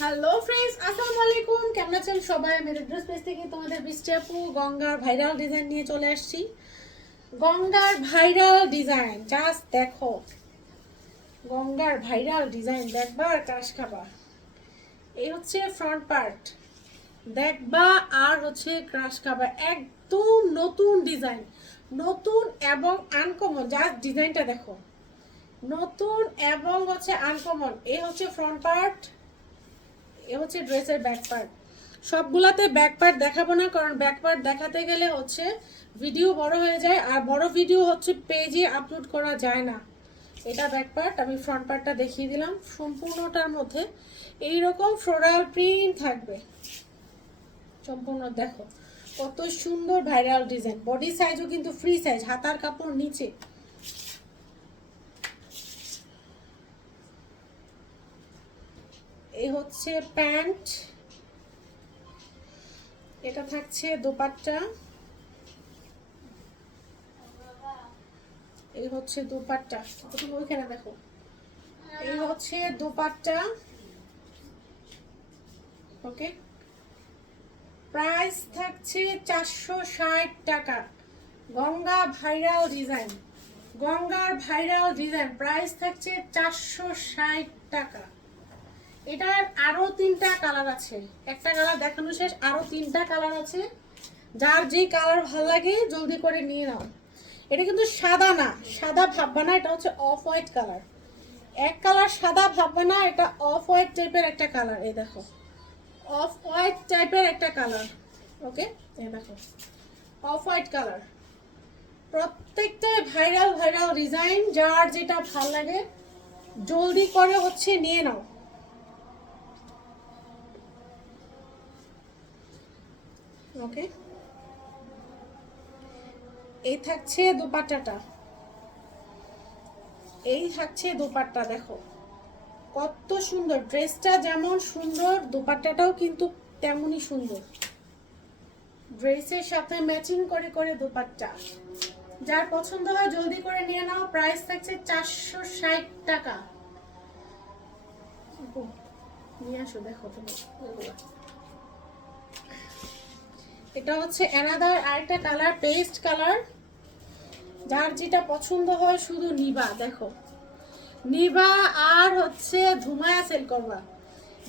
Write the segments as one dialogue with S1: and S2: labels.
S1: Hello friends আসসালামু আলাইকুম কেমন আছেন সবাই? আমি ড্রেস পেজ থেকে তোমাদের আপু, গঙ্গার ভাইরাল ডিজাইন নিয়ে চলে আসছি। গঙ্গার ভাইরাল ডিজাইন জাস্ট দেখো। গঙ্গার ভাইরাল ডিজাইন দেখবার কাশ খাবা। এই হচ্ছে ফ্রন্ট পার্ট দেখবা আর হচ্ছে ক্রাশ খাবা। একদম নতুন ডিজাইন নতুন এবং আনকমন জাস্ট ডিজাইনটা দেখো। নতুন এবং হচ্ছে আনকমন এই হচ্ছে ফ্রন্ট পার্ট এ হচ্ছে ড্রেসের ব্যাক পার্ট সবগুলাতে ব্যাক পার্ট দেখাবো না, কারণ ব্যাক পার্ট দেখাতে গেলে হচ্ছে ভিডিও বড় হয়ে যায়, আর বড় ভিডিও হচ্ছে পেজে আপলোড করা যায় না। এটা ব্যাক পার্ট আমি ফ্রন্ট পার্টটা দেখিয়ে দিলাম। সম্পূর্ণটার মধ্যে এই রকম ফ্লোরাল প্রিন্ট থাকবে। সম্পূর্ণ দেখো, কত সুন্দর ভাইরাল ডিজাইন বডি সাইজও কিন্তু ফ্রি সাইজ হাতার কাপড় নিচে। এই হচ্ছে প্যান্ট, এটা থাকছে দোপাট্টা এই হচ্ছে দোপাট্টা তুমি ওইখানে দেখো এই হচ্ছে দোপাট্টা, ওকে, প্রাইস থাকছে চারশো ষাট টাকা, গঙ্গা ভাইরাল ডিজাইন, গঙ্গার ভাইরাল ডিজাইন, প্রাইস থাকছে চারশো ষাট টাকা। এটার আরও তিনটা কালার আছে। একটা কালার দেখানো শেষ, আরও তিনটা কালার আছে। যার যে কালার ভালো লাগে, জলদি করে নিয়ে নাও। এটা কিন্তু সাদা না, সাদা ভাববা না, এটা হচ্ছে অফ হোয়াইট কালার। এক কালার সাদা ভাববা না, এটা অফ হোয়াইট টাইপের একটা কালার, এই দেখো। অফ হোয়াইট টাইপের একটা কালার, ওকে? এই দেখো, অফ হোয়াইট কালার। প্রত্যেকটা ভাইরাল ভাইরাল ডিজাইন, যার যেটা ভালো লাগে, জলদি করে হচ্ছে নিয়ে নাও। ওকে। এই থাকছে দোপাট্টাটা। এই থাকছে দোপাট্টা, দেখো। কত সুন্দর। ড্রেসটা যেমন সুন্দর, দোপাট্টাটাও কিন্তু তেমনই সুন্দর। ড্রেসের সাথে ম্যাচিং করে করে দোপাট্টা। যার পছন্দ হয় জলদি করে নিয়ে নাও। প্রাইস থাকছে চারশো ষাট টাকা। নিয়ে আসো, দেখো তুমি। এটা হচ্ছে অ্যানাদার আরেকটা কালার পেস্ট কালার যার যেটা পছন্দ হয় শুধু নিবা, দেখো। নিবা আর হচ্ছে ধুমায়া সেল করবা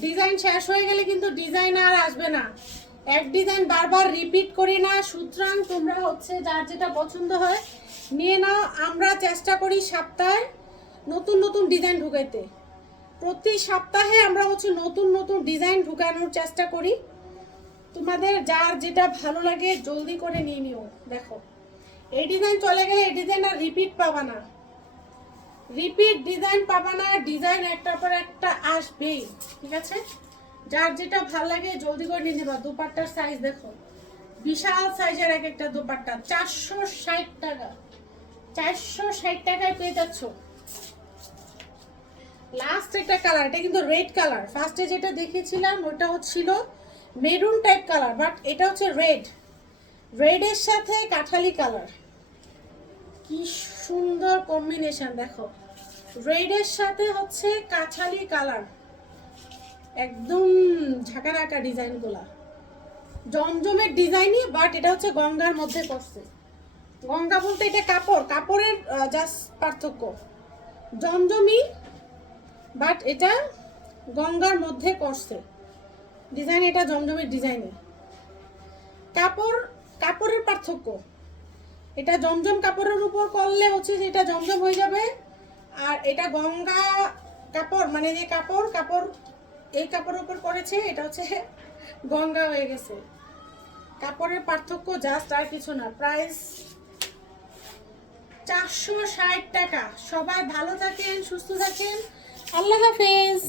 S1: ডিজাইন শেষ হয়ে গেলে কিন্তু ডিজাইন আর আসবে না। এক ডিজাইন বারবার রিপিট করি না, সুতরাং তোমরা হচ্ছে যার যেটা পছন্দ হয় নিয়ে নাও। আমরা চেষ্টা করি সপ্তাহে নতুন নতুন ডিজাইন ঢুকাইতে। প্রতি সপ্তাহে আমরা হচ্ছে নতুন নতুন ডিজাইন ঢুকানোর চেষ্টা করি। তোমাদের যার যেটা ভালো লাগে, জলদি করে নিয়ে নিও। দেখো এই ডিজাইন চলে গেলে এই ডিজাইন আর রিপিট পাবা না। রিপিট ডিজাইন পাবা না ডিজাইন একটার পর একটা আসবেই, ঠিক আছে? যার যেটা ভালো লাগে, জলদি করে নিয়ে নেবা। দুপাট্টার সাইজ দেখো, বিশাল সাইজের এক একটা দুপাট্টা, চারশো ষাট টাকা। চারশো ষাট টাকায় পেয়ে যাচ্ছ। লাস্ট একটা কালার এটা কিন্তু রেড কালার ফার্স্টে যেটা দেখিয়েছিলাম ওটা হচ্ছিল মেরুন টাইপ কালার বাট এটা হচ্ছে রেড রেডের সাথে কাঠালি কালার কি সুন্দর কম্বিনেশন দেখো। রেডের সাথে হচ্ছে কাঠালি কালার একদম ঝাঁকানাকা ডিজাইনগুলা জমজমের ডিজাইনই বাট এটা হচ্ছে গঙ্গার মধ্যে করছে গঙ্গা বলতে এটা কাপড়। কাপড়ের জাস্ট পার্থক্য। জমজমি বাট এটা গঙ্গার মধ্যে করছে ডিজাইন এটা জমজমের ডিজাইনে। কাপড়, কাপড়ের পার্থক্য। এটা জমজম কাপড়ের উপর করলে হচ্ছে এটা জমজম হয়ে যাবে। আর এটা গঙ্গা কাপড় মানে যে কাপড় কাপড় এই কাপড়ের উপর করেছে এটা হচ্ছে গঙ্গা হয়ে গেছে। কাপড়ের পার্থক্য জাস্ট আর কিছু না। প্রাইস চারশো ষাট টাকা। সবাই ভালো থাকেন, সুস্থ থাকেন। আল্লাহ হাফেজ।